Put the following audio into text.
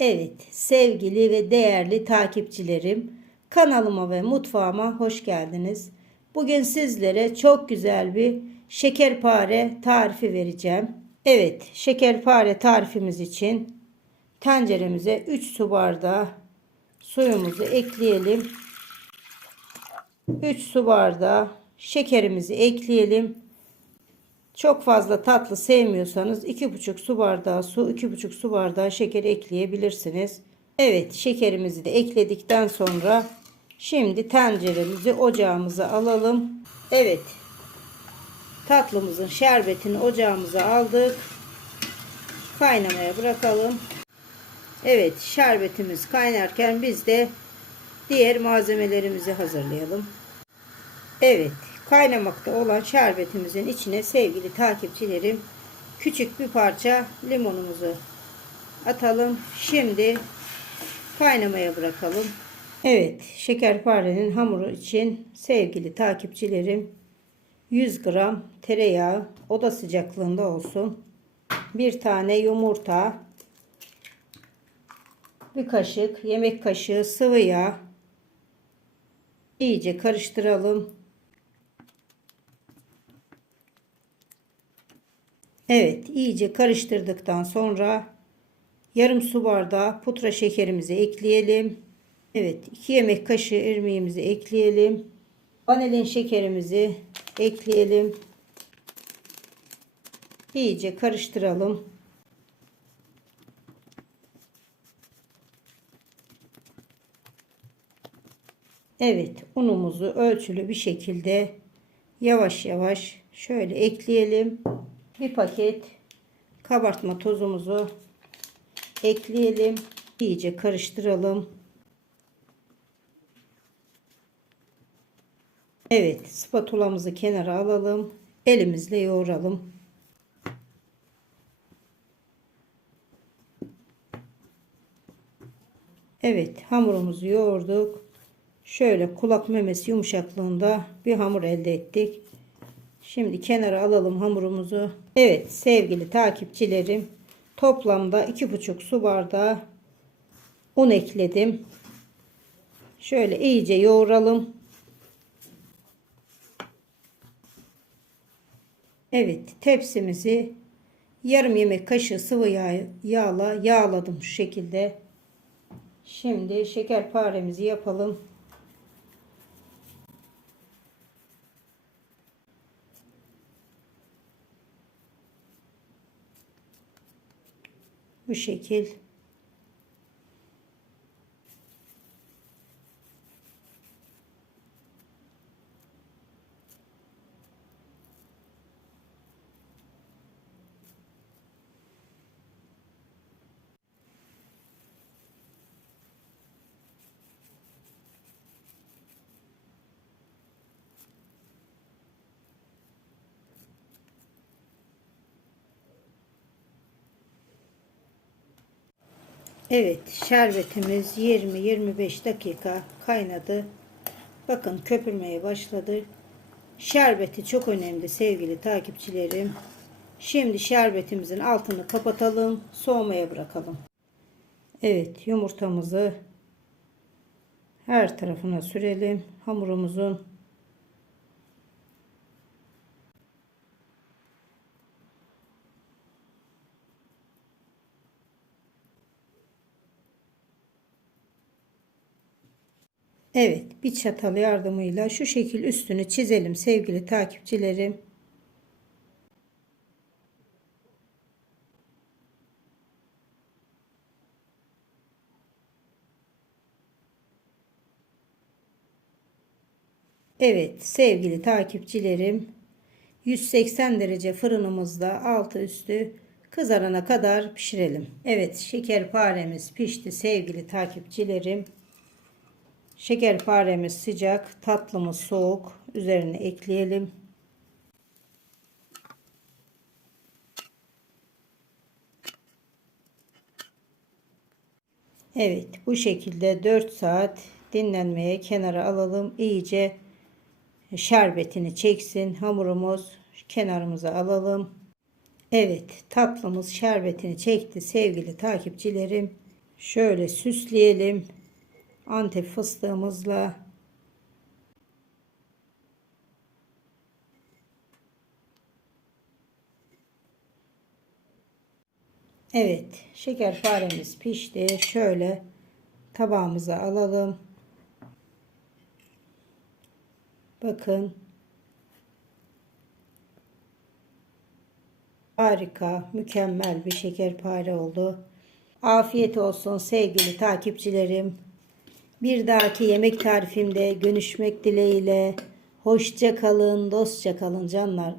Evet, sevgili ve değerli takipçilerim, kanalıma ve mutfağıma hoş geldiniz. Bugün sizlere çok güzel bir şekerpare tarifi vereceğim. Evet, şekerpare tarifimiz için tenceremize 3 su bardağı suyumuzu ekleyelim. 3 su bardağı şekerimizi ekleyelim. Çok fazla tatlı sevmiyorsanız 2,5 su bardağı su, 2,5 su bardağı şeker ekleyebilirsiniz. Evet, şekerimizi de ekledikten sonra şimdi tenceremizi ocağımıza alalım. Evet. Tatlımızın şerbetini ocağımıza aldık. Kaynamaya bırakalım. Evet, şerbetimiz kaynarken biz de diğer malzemelerimizi hazırlayalım. Evet, kaynamakta olan şerbetimizin içine sevgili takipçilerim küçük bir parça limonumuzu atalım. Şimdi kaynamaya bırakalım. Evet, şekerparenin hamuru için sevgili takipçilerim 100 gram tereyağı oda sıcaklığında olsun. Bir tane yumurta, bir kaşık yemek kaşığı sıvı yağ iyice karıştıralım. Evet, iyice karıştırdıktan sonra yarım su bardağı pudra şekerimizi ekleyelim. Evet, 2 yemek kaşığı irmiğimizi ekleyelim. Vanilin şekerimizi ekleyelim. İyice karıştıralım. Evet, unumuzu ölçülü bir şekilde yavaş yavaş şöyle ekleyelim. Bir paket kabartma tozumuzu ekleyelim. İyice karıştıralım. Evet, spatulamızı kenara alalım. Elimizle yoğuralım. Evet, hamurumuzu yoğurduk. Şöyle kulak memesi yumuşaklığında bir hamur elde ettik. Şimdi kenara alalım hamurumuzu. Evet sevgili takipçilerim toplamda 2,5 su bardağı un ekledim. Şöyle iyice yoğuralım. Evet tepsimizi yarım yemek kaşığı sıvı yağ, yağla yağladım şu şekilde. Şimdi şekerparemizi yapalım. Bu şekil. Evet şerbetimiz 20-25 dakika kaynadı. Bakın köpürmeye başladı. Şerbeti çok önemli sevgili takipçilerim. Şimdi şerbetimizin altını kapatalım. Soğumaya bırakalım. Evet yumurtamızı her tarafına sürelim. Hamurumuzun Evet bir çatal yardımıyla şu şekil üstünü çizelim sevgili takipçilerim. Evet sevgili takipçilerim 180 derece fırınımızda altı üstü kızarana kadar pişirelim. Evet şekerparemiz pişti sevgili takipçilerim. Şekerparemiz sıcak, tatlımız soğuk. Üzerine ekleyelim. Evet, bu şekilde 4 saat dinlenmeye kenara alalım. İyice şerbetini çeksin. Hamurumuz kenarımıza alalım. Evet, tatlımız şerbetini çekti sevgili takipçilerim. Şöyle süsleyelim. Antep fıstığımızla. Evet, şekerparemiz pişti. Şöyle tabağımıza alalım. Bakın. Harika, mükemmel bir şekerpare oldu. Afiyet olsun sevgili takipçilerim. Bir dahaki yemek tarifimde görüşmek dileğiyle. Hoşça kalın, dostça kalın canlar.